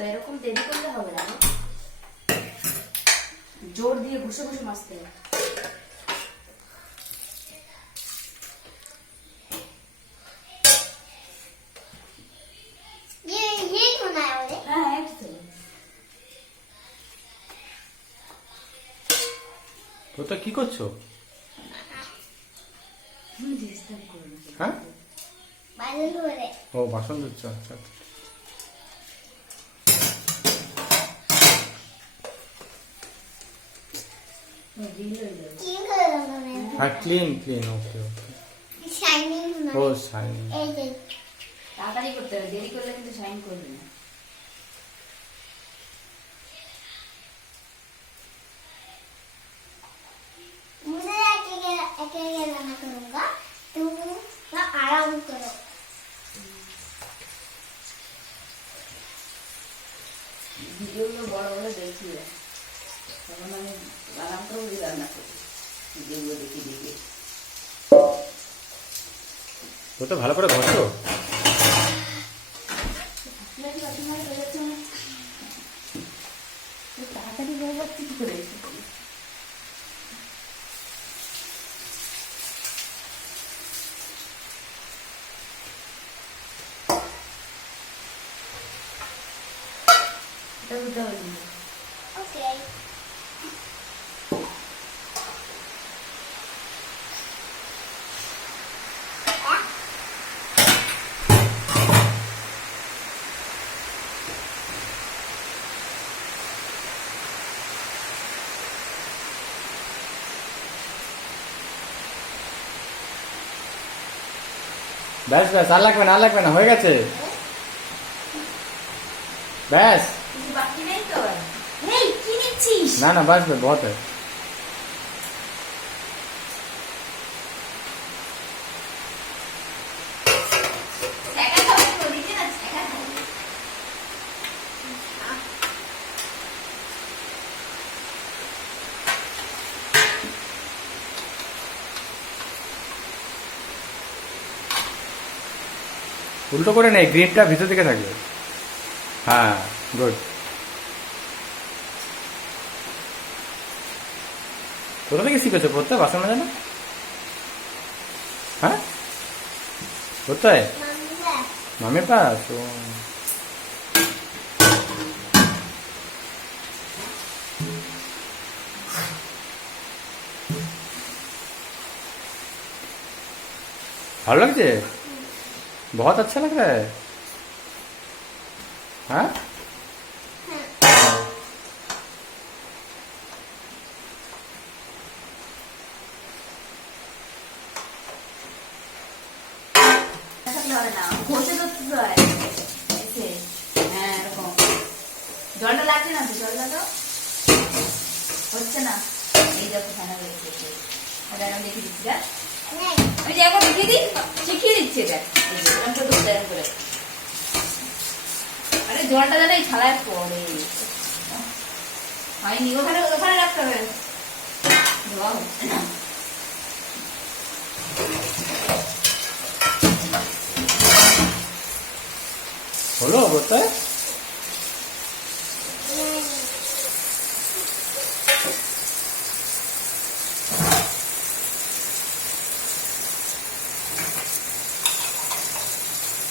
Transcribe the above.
করতে হয়, এরকম দেরি করলে হবে না, জোর দিয়ে ঘুষে ঘুষে মাজতে হয়। ওটা কি করছো? হ্যাঁ, ও বাসন ধুচ্ছ। আচ্ছা, হ্যাঁ, ক্লিন ক্লিন, ওকে ওকে। ও শাইনিং। তাড়াতাড়ি করতে হবে, দেরি করলে কিন্তু শাইন করবে না। आराम करो। ভিডিওগুলো বড় বড় দেখি, তখন আমি আরাম করে ওই রান্না করি, ভিডিওগুলো দেখি দেখি। ওটা ভালো করে ঘষো। তাড়াতাড়ি হয়ে যাচ্ছে কি করে? Okay. ব্যাস ব্যাস, আর লাগবে না, আর লাগবে না, হয়ে গেছে ব্যাস। বাকি নেই তো? এই কি নিচ্ছিস? না না, বাস बहुत है। উল্টো করে নেই, গ্রিনটা ভিতর দিকে থাকবে। হ্যাঁ, গুড। কোথা থেকে শিখেছো পড়তে বাসন মাজানো? হ্যাঁ, কোথায়? মামির পাশ। ভালো লাগছে, बहुत अच्छा लग रहा है। हाँ, জলটা লাগছে না তো? জলটা তো হচ্ছে না। এই দেখো খানা রয়েছে, আমি দেখে দিচ্ছি। আমি যে একবার দেখিয়ে দিই, শিখিয়ে দিচ্ছি। এটা জলটা ধরতে করে, আরে জলটা যেন এই থালায় পড়ে হয়নি, ওখানে ওখানে রাখতে হবে, ধোয়া হচ্ছে না। হলো, বলতে